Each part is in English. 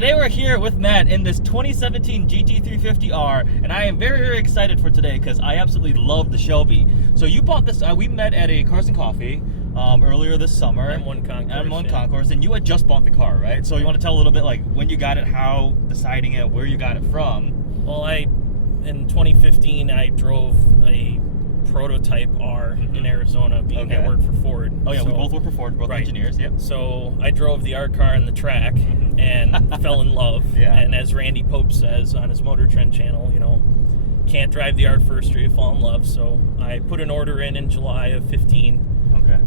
Today we're here with Matt in this 2017 GT350R, and I am very, very excited for today because I absolutely love the Shelby. So you bought this, we met at a Cars and Coffee earlier this summer. M1 Concourse, and you had just bought the car, right? So you want to tell a little bit like when you got it, how, deciding it, where you got it from? Well, in 2015, I drove a prototype R in Arizona, being I worked for Ford. Oh yeah, so, we both work for Ford, both engineers, yep. So I drove the R car on the track and fell in love. Yeah. And as Randy Pope says on his Motor Trend channel, you know, can't drive the R first or you fall in love. So I put an order in July of 15. Okay.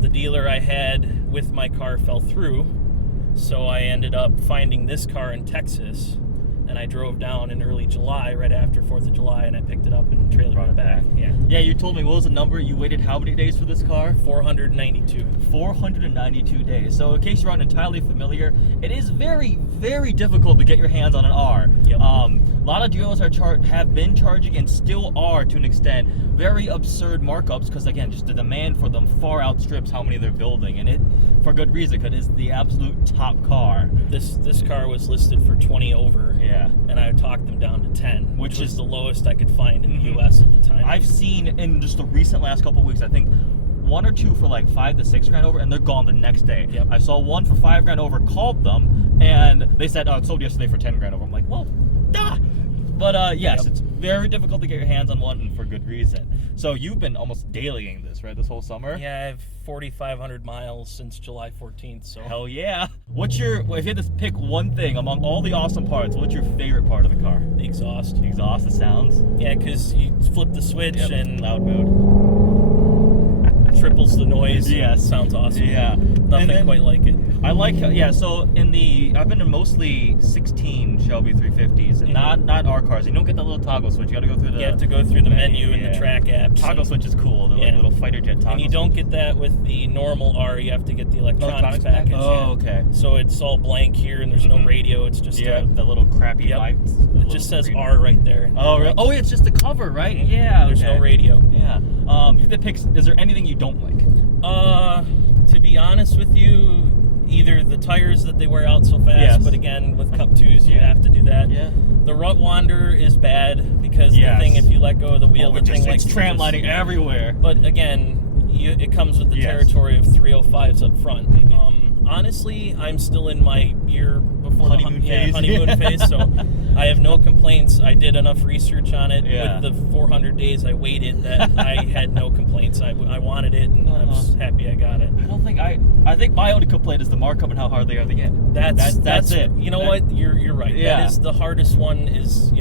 The dealer I had with my car fell through, so I ended up finding this car in Texas. And I drove down in early July, right after 4th of July, and I picked it up and trailered it back. Yeah. Yeah, you told me, what was the number? You waited how many days for this car? 492. 492 days. So in case you're not entirely familiar, it is very, very difficult to get your hands on an R. Yep. A lot of dealers have been charging and still are, to an extent, very absurd markups because, again, just the demand for them far outstrips how many they're building, and it for good reason, because it's the absolute top car. This car was listed for 20 over. Yeah. And I talked them down to 10, which is the lowest I could find in the U.S. at the time. I've seen in just the recent last couple of weeks, I think one or two for like 5 to 6 grand over, and they're gone the next day. Yep. I saw one for 5 grand over, called them, and they said, oh, it sold yesterday for 10 grand over. I'm like, well, duh. But yes, it's very difficult to get your hands on one, and for good reason. So you've been almost dailying this, right, this whole summer? Yeah, I have 4,500 miles since July 14th. So hell yeah. If you had to pick one thing among all the awesome parts, what's your favorite part of the car? The exhaust. The exhaust, the sounds? Yeah, because you flip the switch and loud mode. Triples the noise. Yeah, sounds awesome. Yeah, nothing quite like it. I like, so I've been in mostly 16 Shelby 350s, and not R cars. You don't get that little toggle switch. You got to go through you have to go through the menu and the track apps. Toggle switch is cool. The little fighter jet toggle. And you don't get that with the normal R. You have to get the electronics package. Oh, okay. So it's all blank here, and there's no radio. It's just the little crappy lights. It just says R right there. Oh, really? Oh, it's just the cover, right? Yeah. There's no radio. Yeah. Is there anything you don't like? To be honest with you, either the tires that they wear out so fast, but again, with Cup 2s, you have to do that. Yeah. The rut wander is bad because the thing, if you let go of the wheel, the thing likes it's tram lighting everywhere. But again, it comes with the territory of 305s up front. Honestly, I'm still in my year before honeymoon phase, so I have no complaints. I did enough research on it with the 400 days I waited that I had no complaints. I wanted it, and I was happy I got it. I think my only complaint is the markup and how hard they are to get. That's it. You know what? You're right. Yeah. That is the hardest one. Is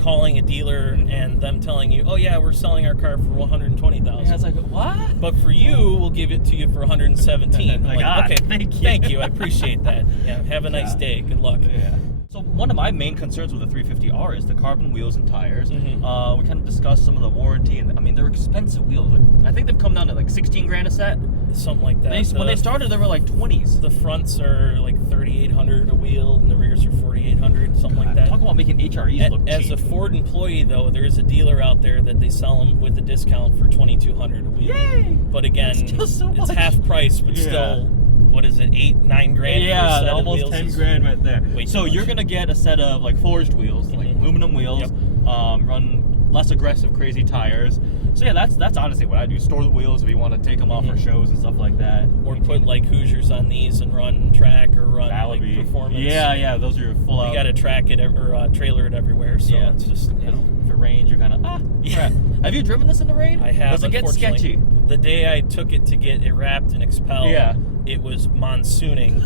calling a dealer and them telling you, oh yeah, we're selling our car for 120,000. Yeah, it's like, what? But for you, we'll give it to you for 117. Okay, thank you. I appreciate that. Yeah, have a nice day. Good luck. Yeah. So one of my main concerns with the 350R is the carbon wheels and tires. We kind of discussed some of the warranty, and I mean, they're expensive wheels. I think they've come down to like 16 grand a set. Something like that. When they started, they were like 20s. The fronts are like 3,800 a wheel, and the rears are 4,800, something like that. Talk about making HREs look cheap. As a Ford employee, though, there is a dealer out there that they sell them with a discount for 2,200 a wheel. Yay! But again, it's half price, but still, what is it, 8-9 grand? Yeah, for a set almost of wheels 10 grand right there. So you're gonna get a set of like forged wheels, like aluminum wheels, run less aggressive, crazy tires. So yeah, that's honestly what I do. Store the wheels if you want to take them off for shows and stuff like that. Or put like Hoosiers on these and run track or run like performance. Yeah, those are full out. You got to track it or trailer it everywhere. So it's just for range, you're kind of crap. Have you driven this in the rain? I have. Does it get sketchy? The day I took it to get it wrapped and expelled, it was monsooning,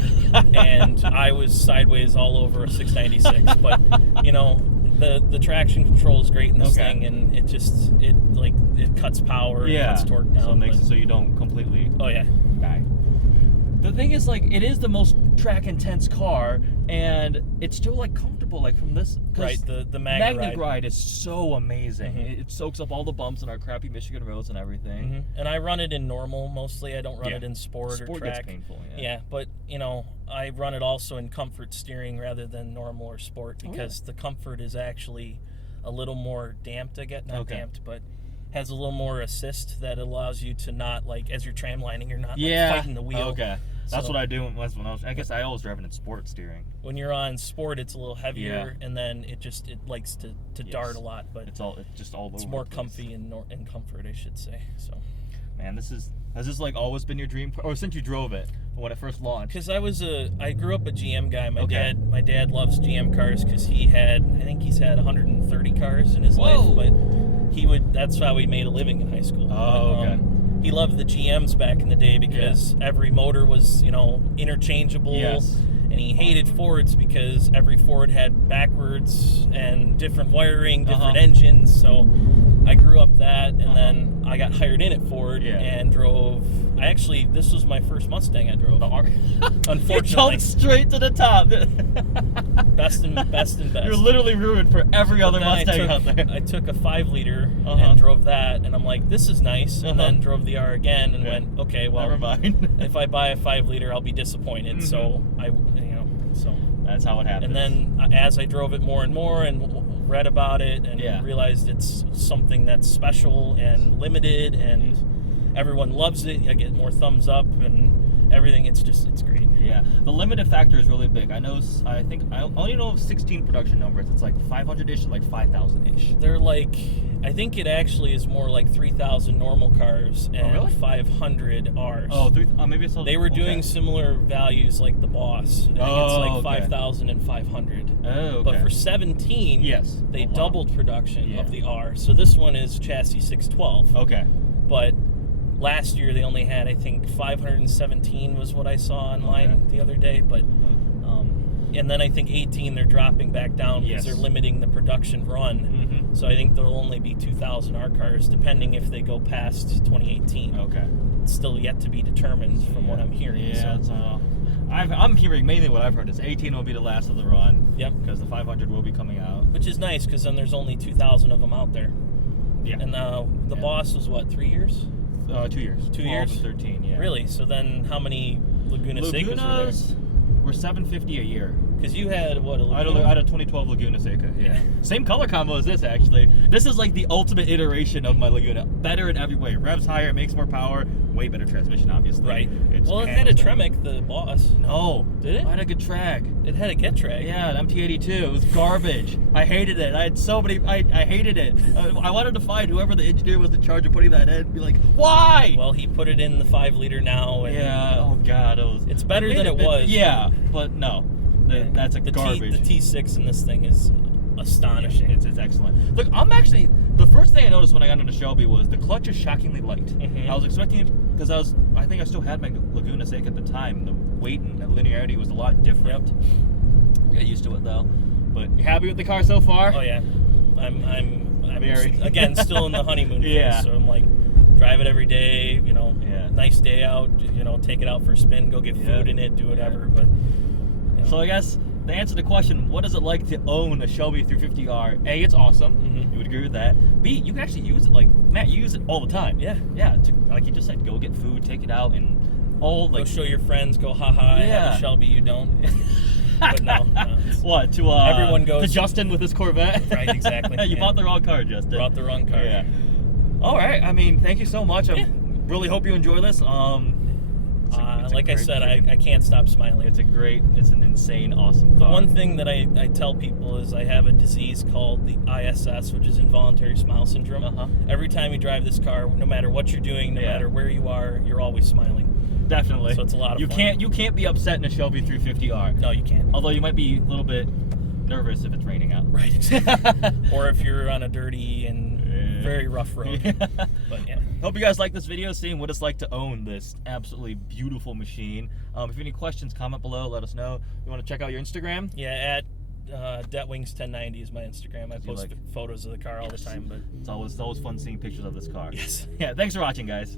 and I was sideways all over a 696. But the traction control is great in this thing, and it cuts power, it cuts torque down. So it makes it so you don't completely die. The thing is, like, it is the most track intense car, and it's still like comfortable, like from this. Right, the Magna Ride is so amazing. It soaks up all the bumps on our crappy Michigan roads and everything. And I run it in normal mostly. I don't run it in sport or track. Gets painful. Yeah, but I run it also in comfort steering rather than normal or sport because the comfort is actually a little more damped. Not damped, but has a little more assist that allows you to not, like, as you're tramlining, you're not like, fighting the wheel. Okay. That's what I do when I was. I guess I always drive it in sport steering. When you're on sport, it's a little heavier, and then it likes to dart a lot. But it's just all over. It's more comfy and comfort, I should say. So, man, has this like always been your dream, or since you drove it when it first launched? Because I grew up a GM guy. My dad loves GM cars because I think he's had 130 cars in his life, but that's how he made a living in high school. Oh, okay. He loved the GMs back in the day because every motor was, interchangeable. Yes. And he hated Fords because every Ford had backwards and different wiring, different engines. So I grew up that, and then I got hired in at Ford and drove. This was my first Mustang I drove. Unfortunately, you jumped straight to the top. best and best. You're literally ruined for every other Mustang out there. I took a 5-liter and drove that, and I'm like, this is nice. And then drove the R again and went, okay, well, never mind. If I buy a 5-liter, I'll be disappointed. So so that's how it happens. And then as I drove it more and more and read about it and realized it's something that's special and limited and everyone loves it. I get more thumbs up and everything. It's great. Yeah, the limited factor is really big. I only know of 16 production numbers. It's like 500-ish and like 5,000-ish. They're like, I think it actually is more like 3,000 normal cars and 500 Rs. Oh, maybe it's they were doing similar values like the Boss. I think it's like 5,000 and 500. Oh, okay. But for 17, they doubled production of the R. So this one is chassis 612. Okay. But last year they only had, I think, 517 was what I saw online the other day. But and then I think 18 they're dropping back down because they're limiting the production run. So I think there'll only be 2,000 R cars, depending if they go past 2018. Okay. It's still yet to be determined from what I'm hearing. Yeah. So I'm hearing mainly what I've heard is 18 will be the last of the run. Yep. Because the 500 will be coming out. Which is nice because then there's only 2,000 of them out there. Yeah. And the Boss was what, 3 years? 2 years. 2 years? 12 and 13, yeah. Really? So then how many Laguna Secas were there? Were $750 a year. Because you had, what, a Laguna? I had a 2012 Laguna Seca, yeah. Same color combo as this, actually. This is like the ultimate iteration of my Laguna. Better in every way. Revs higher, makes more power, way better transmission, obviously. Right. It had a Tremec, the Boss. No. Did it? I had a good track. It had a Getrag. Yeah, an MT82. It was garbage. I hated it. I had so many. I hated it. I wanted to find whoever the engineer was in charge of putting that in and be like, why? Well, he put it in the 5-liter now. And oh God. It's better than it was. Yeah, but no. That's garbage. The T6 in this thing is astonishing. It's excellent. Look, the first thing I noticed when I got into Shelby was the clutch is shockingly light. I was expecting it because I think I still had my Laguna Seca at the time. The weight and the linearity was a lot different. Got used to it though. But you happy with the car so far? Oh yeah, I'm very again still in the honeymoon phase. So I'm like, drive it every day. Nice day out. Take it out for a spin, go get food in it, do whatever. But so I guess to answer the question, what is it like to own a Shelby 350R? A, it's awesome. You would agree with that. B, you can actually use it. Like Matt, you use it all the time. Yeah. Like you just said, go get food, take it out, and go show your friends. Go, haha, I have a Shelby, you don't. But no. What, to everyone goes to Justin with his Corvette? Right, exactly. You bought the wrong car, Justin. Brought the wrong car. Yeah. All right. I mean, thank you so much. I really hope you enjoy this. Like I said, I can't stop smiling. It's an insane, awesome car. The one thing that I tell people is I have a disease called the ISS, which is involuntary smile syndrome. Every time you drive this car, no matter what you're doing, no matter where you are, you're always smiling. Definitely. So it's a lot of fun. You can't be upset in a Shelby 350R. No, you can't. Although you might be a little bit nervous if it's raining out. Right, exactly. Or if you're on a dirty and very rough road. But yeah. Hope you guys like this video, seeing what it's like to own this absolutely beautiful machine. If you have any questions, comment below, let us know. You want to check out your Instagram? Yeah, at DetWings1090 is my Instagram. I post photos of the car all the time. But it's always fun seeing pictures of this car. Yes. Yeah, thanks for watching, guys.